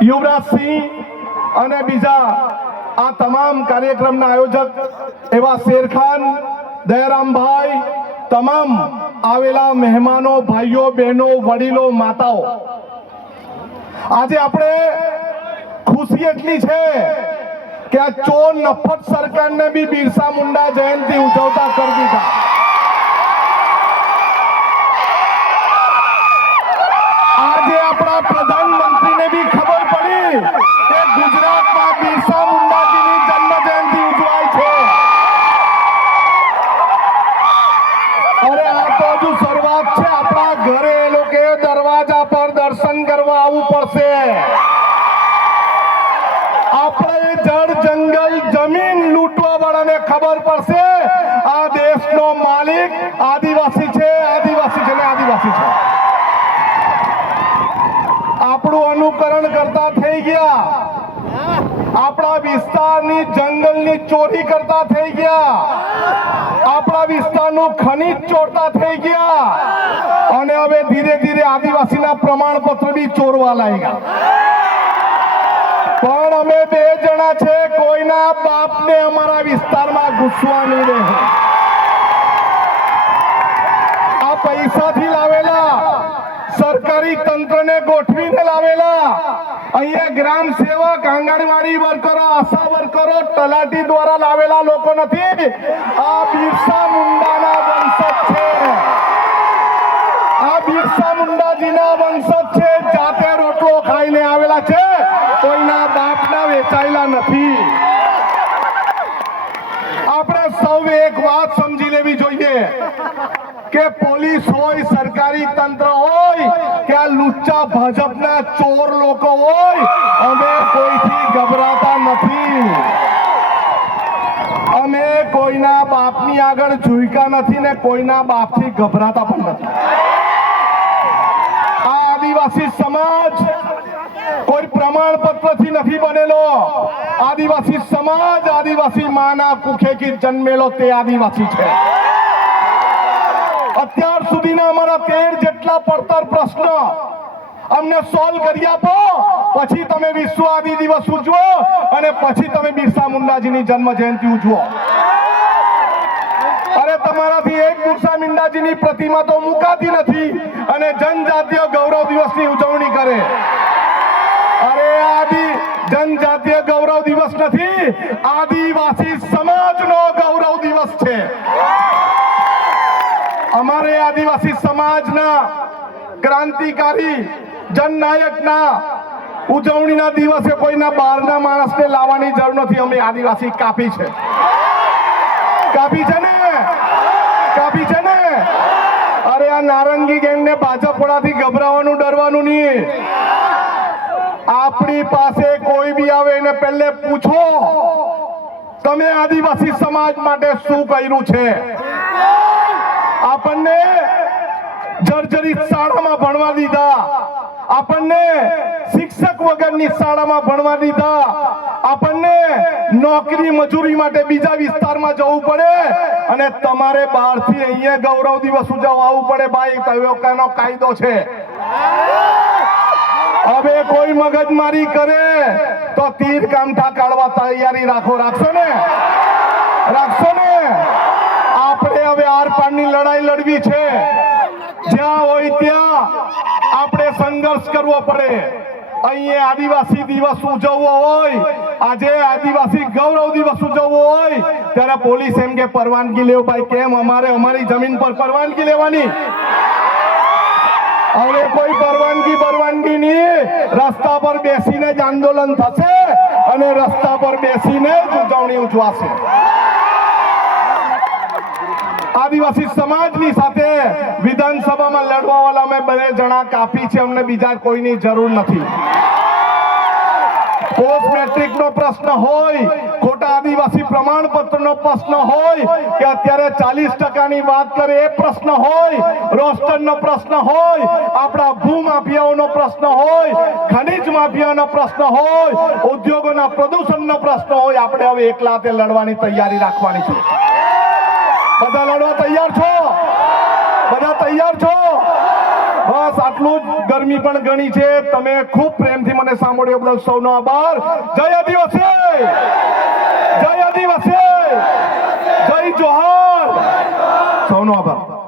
યુવરાજસિંહ અને બીજા આ તમામ કાર્યક્રમના આયોજક એવા શેરખાન, દયારામભાઈ, તમામ આવેલા મહેમાનો, ભાઈઓ, બહેનો, વડીલો, માતાઓ. આજે આપણે ખુશી એટલી છે કે આ ચોર નફત સરકારને બી બિરસા મુંડા જયંતિ ઉજવતા કરી દીધા આજે આપણા પ્રધાનમંત્રીને બી ખબર પડી કે ગુજરાતમાં બિરસા મુંડાજીની જન્મ જયંતિ ઉજવાય છે અરે આ તો હજુ શરૂઆત છે આપણા ઘરે એ લોકોએ દરવાજા પર દર્શન કરવા આવવું પડશે આપણે જળ જંગલ જમીન લૂંટવા વાળાને ખબર પડશે. આ દેશનો માલિક આદિવાસી છે આદિવાસી છે ને આદિવાસી છે. આપણું અનુકરણ કરતા થઈ ગયા. આપણા વિસ્તારની જંગલની ચોરી કરતા થઈ ગયા. આપણા વિસ્તારનું ખનીજ ચોરતા થઈ ગયા. અને હવે ધીરે ધીરે આદિવાસીના પ્રમાણપત્ર બી ચોરવા લાગ્યા. પણ અમે બે જણા છે, કોઈના બાપને અમારા વિસ્તારમાં ઘૂસવાનું નહીં. આ પૈસાથી લાવેલા, સરકારી તંત્રને ગોઠવીને લાવેલા. અહીંયા ગ્રામ સેવક, આંગણવાડી વર્કરો, આશા વર્કરો, તલાટી દ્વારા લાવેલા લોકો નથી. આ બિરસા મુંડાના વંશજ છે. આ બિરસા મુંડાજીના વંશજ છે જાતે રોટલો ખાઈને આવેલા છે કોઈના બાપના વેચાયેલા નથી. આપણે સૌ એક વાત સમજી લેવી જોઈએ કે પોલીસ હોય, સરકારી તંત્ર હોય, કે આ લુચ્ચા ભાજપના ચોર લોકો હોય, અમે કોઈથી ગભરાતા નથી. અમે કોઈના બાપની આગળ ઝૂક્યા નથી ને કોઈના બાપથી ગભરાતા પણ નથી. આ આદિવાસી સમાજ પ્રમાણપત્રથી નથી બનેલો. આદિવાસી સમાજ, આદિવાસી માના કુખેથી જન્મેલો તે આદિવાસી છે. અત્યાર સુધીના અમારા તેર જેટલા પડતર પ્રશ્ન અમને સોલ્વ કરી આપો. પછી તમે વિશ્વ આદિ દિવસ ઉજવો અને પછી તમે બિરસા મુંડાજીની જન્મ જયંતિ ઉજવો. અરે તમારાથી એક બિરસા મુંડાજીની પ્રતિમા તો મુકાતી નથી અને જનજાતીય ગૌરવ દિવસની ઉજવણી કરે. જનજાતીય ગૌરવ દિવસ નથી, આદિવાસી સમાજનો ગૌરવ દિવસ છે. અમારે આદિવાસી સમાજના ક્રાંતિકારી, જનનાયકના ઉજવણીના દિવસે કોઈના બહારના માણસને લાવવાની જરૂર નથી. અમે આદિવાસી કાપી છે. કાપી છે ને? કાપી છે ને? અરે આ નારંગી ગેંગને ભાજપ ગભરાવાનું ડરવાનું નહીં. આપણી પાસે આવે એને પહેલે પૂછો, તમે આદિવાસી સમાજ માટે શું કર્યું છે? આપણને જર્જરિત શાળામાં ભણવા દીધા. આપણને શિક્ષક વગરની શાળામાં ભણવા દીધા. આપણને નોકરી મજૂરી માટે બીજા વિસ્તારમાં જવું પડે અને તમારે બહારથી અહીંયા ગૌરવ દિવસ ઉજવવા આવવું પડે. ભાઈ, કયો કાયદો છે? હવે કોઈ મગજમારી કરે, તો તીર કામઠા કાઢવા તૈયારી રાખો. રાખશો ને? રાખશો ને? આપણે હવે આર પારની લડાઈ લડવી છે. જ્યાં હોય ત્યાં આપણે સંઘર્ષ કરવો પડે. અહીંયા આદિવાસી દિવસ ઉજવવો હોય, આજે આદિવાસી ગૌરવ દિવસ ઉજવવો હોય, ત્યારે પોલીસ એમ કે, પરવાનગી લેવો ભાઈ, કેમ? અમારે અમારી જમીન પર પરવાનગી લેવાની. હવે કોઈ પરવાનગી પરવાનગી નહીં. રસ્તા પર બેસીને જ આંદોલન થશે અને રસ્તા પર બેસીને જ ઉજવણી ઉજવાશે. આદિવાસી સમાજની સાથે વિધાનસભામાં લડવા વાળા અમે બે જણા કાપી છે, અમને બીજા કોઈની જરૂર નથી. પોસ્ટ મેટ્રિક નો પ્રશ્ન હોય, ખોટા આદિવાસી પ્રમાણપત્ર નો પ્રશ્ન હોય, કે અત્યારે ચાલીસ ટકાની વાત કરે એ પ્રશ્ન હોય રોસ્ટર નો પ્રશ્ન હોય, આપણા ભૂ માફિયાઓનો પ્રશ્ન હોય, ખનિજ માફિયાનો પ્રશ્ન હોય, ઉદ્યોગોના પ્રદૂષણનો પ્રશ્ન હોય, આપણે હવે એકલા તે લડવાની તૈયારી રાખવાની છે. બધા લડવા તૈયાર છો? બધા તૈયાર છો? ગરમી પણ ઘણી છે. તમે ખૂબ પ્રેમથી મને સાંભળ્યો બદલ સૌનો આભાર. જય આદિવાસી! જય આદિવાસી! જય જોહાર! સૌનો આભાર.